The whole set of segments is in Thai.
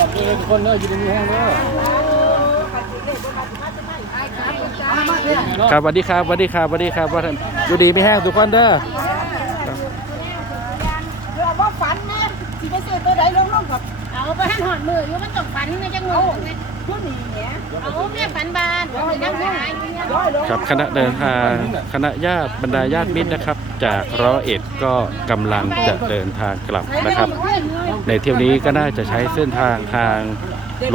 ดับเลยทุกคนเด้ออยู่ในมือแห้งเด้อครับสวัสดีครับสวัสดีครับสวัสดีครับว่าท่านอยู่ดีไม่แห้งทุกคนเด้อเราบ่ฝันนะสิไปซื้อตัวใดลงลงกับเอาไปให้หอนมืออยู่มันต้องฝันนะจังมือผู้นี้เนี่ยเอาแม่ฝันบ้า ครับคณะเดินทางคณะญาติบรรดาญาติมิตรนะครับ จากร้อยเอ็ดก็กำลังจะเดินทางกลับนะครับ ในเที่ยวนี้ก็น่าจะใช้เส้นทางทาง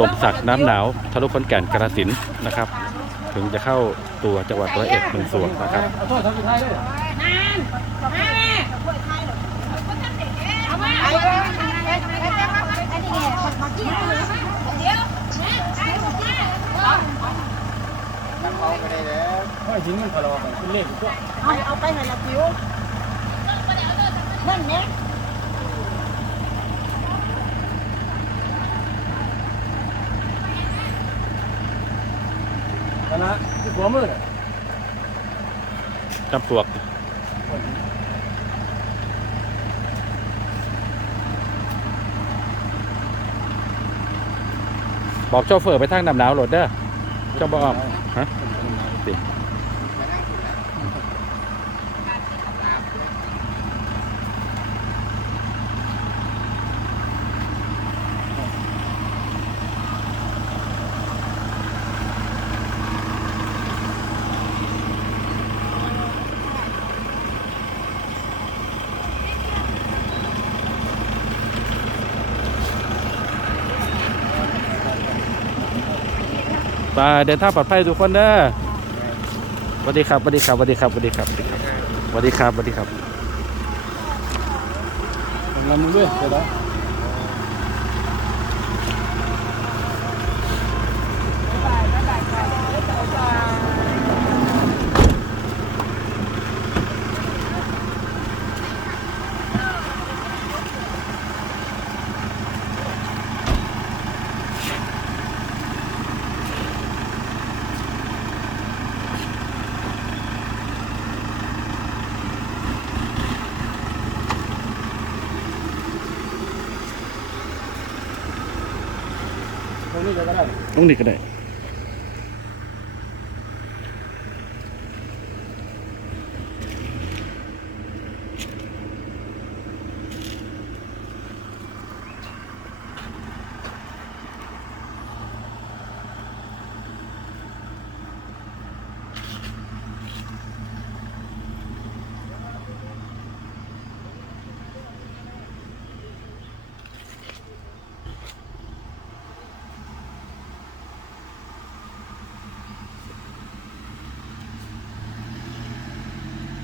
ลมสักน้ำหนาวทะลุขอนแก่นกระสินนะครับ ถึงจะเข้าตัวจังหวัดร้อยเอ็ดเมืองสวงนะครับ เอาโทษทำสุดท้ายด้วย นานมาแม่เอามา ไอ้ เอา ไอ้ มา ไอ้ไอ้ไอ้ไอ้นี่แหละมากินเลย เดี๋ยวแม่ไอ้ลูกแม่ เพราะหินมันทะเลาะกันเป็นเลขตัวเอาเอาไปให้ละผิวนั่นเนี่ยคณะที่หัวมือน่ะจำปลวกบอกโชเฟอร์ไปทางน้ำหนาวโหลดเด้อเจ้าบ่อ้อมฮะสิ ไปเดินทางปลอดภัยทุกคนเด้อสวัสดีครับสวัสดีครับสวัสดีครับสวัสดีครับสวัสดีครับสวัสดีครับสวัสดีครับของเรามึงด้วยเดี๋ยวนะ ตรงนี้ก็ได้ต้องนี่ก็ได้